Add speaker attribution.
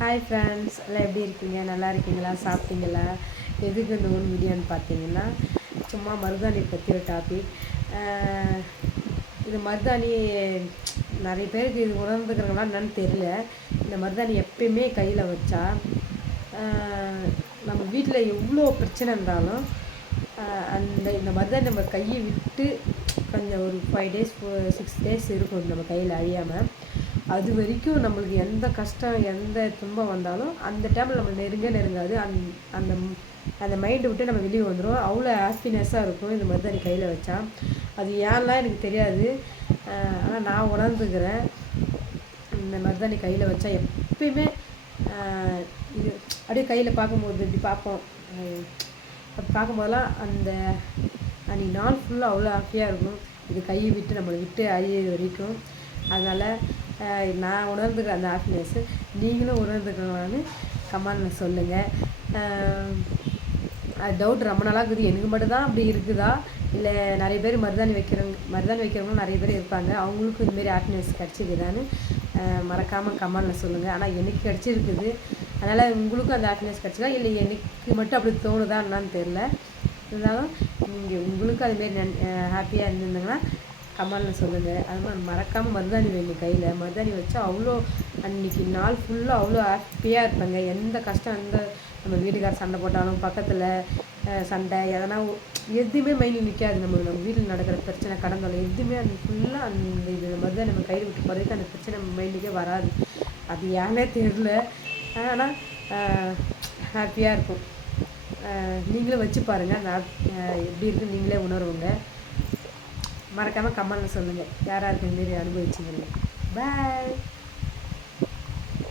Speaker 1: hi friends எல்லாம் எப்படி இருக்கீங்க நல்லா இருக்கீங்களா சாப்பிட்டீங்களா எதுக்கு இந்த ஒன்று வீடியோன்னு பார்த்தீங்கன்னா சும்மா மருதாணி பற்றி ஒரு டாபிக் இது மருதாணி நிறைய பேருக்கு இது உணர்ந்துக்கிறாங்களா என்னன்னு தெரியல இந்த மருதாணி எப்பயுமே கையில் வச்சா நம்ம வீட்டில் எவ்வளோ பிரச்சனை இருந்தாலும் அந்த இந்த மருதாணி நம்ம கையை விட்டு கொஞ்சம் ஒரு ஃபைவ் டேஸ் சிக்ஸ் டேஸ் இருக்கும் நம்ம கையில் அழியாமல் அது வரைக்கும் நம்மளுக்கு எந்த கஷ்டம் எந்த துன்பம் வந்தாலும் அந்த டைமில் நம்ம நெருங்க நெருங்காது அந் அந்த அந்த மைண்டை விட்டு நம்ம வெளியே வந்துடும் அவ்வளோ ஹாப்பினஸ்ஸாக இருக்கும் இந்த தான் கையில் வச்சா அது ஏன்லாம் எனக்கு தெரியாது ஆனால் நான் உணர்ந்துக்கிறேன் இந்த மாதிரி தான் கையில் வச்சா எப்பயுமே இது அப்படியே கையில் பார்க்கும்போது இப்படி பார்ப்போம் அப்படி பார்க்கும்போதெல்லாம் அந்த அன்றைக்கி நாள் ஃபுல்லாக அவ்வளோ ஹாப்பியாக இருக்கும் இது கையை விட்டு நம்மளை விட்டு அழிய வரைக்கும் அதனால் நான் உணர்ந்துக்க அந்த ஹாப்பினஸ் நீங்களும் உணர்ந்துக்கணும்னு கமான் சொல்லுங்கள் டவுட் ரொம்ப நாளாக இருக்குது எனக்கு மட்டும்தான் அப்படி இருக்குதா இல்லை நிறைய பேர் மருதாணி வைக்கிறவங்க மருதாணி வைக்கிறவங்களும் நிறைய பேர் இருப்பாங்க அவங்களுக்கும் இதுமாரி ஹாப்பினஸ் கிடச்சிருக்குதான்னு மறக்காமல் கமெண்டில் சொல்லுங்கள் ஆனால் எனக்கு கிடச்சிருக்குது அதனால் உங்களுக்கும் அந்த ஹாப்பினஸ் கிடச்சிக்கா இல்லை எனக்கு மட்டும் அப்படி தோணுதா என்னான்னு தெரில இருந்தாலும் நீங்கள் உங்களுக்கும் அதுமாரி நன் ஹாப்பியாக இருந்திருந்தாங்கன்னா கமலில் சொல்லுங்கள் அது மாதிரி மறக்காமல் மருதாணி வைங்க கையில் மருதாணி வச்சா அவ்வளோ அன்றைக்கி நாள் ஃபுல்லாக அவ்வளோ ஹாப்பியாக இருப்பாங்க எந்த கஷ்டம் எந்த நம்ம வீட்டுக்கார சண்டை போட்டாலும் பக்கத்தில் சண்டை எதனா எதுவுமே மைண்டில் நிற்காது நம்ம நம்ம வீட்டில் நடக்கிற பிரச்சனை கடந்தோலை எதுவுமே அந்த ஃபுல்லாக அந்த இது மருதாணி நம்ம கையில் விட்டு போகிறதுக்கு அந்த பிரச்சனை நம்ம மைண்டுக்கே வராது அது ஏன்னே தெரில ஆனால் ஹாப்பியாக இருக்கும் நீங்களும் வச்சு பாருங்கள் அந்த எப்படி இருக்குன்னு நீங்களே உணர்வுங்க மறக்காமல் கமெண்ட்டில் சொல்லுங்கள் யார் யாருக்கு இந்த மாரி அனுபவிச்சிங்கன்னு பாய்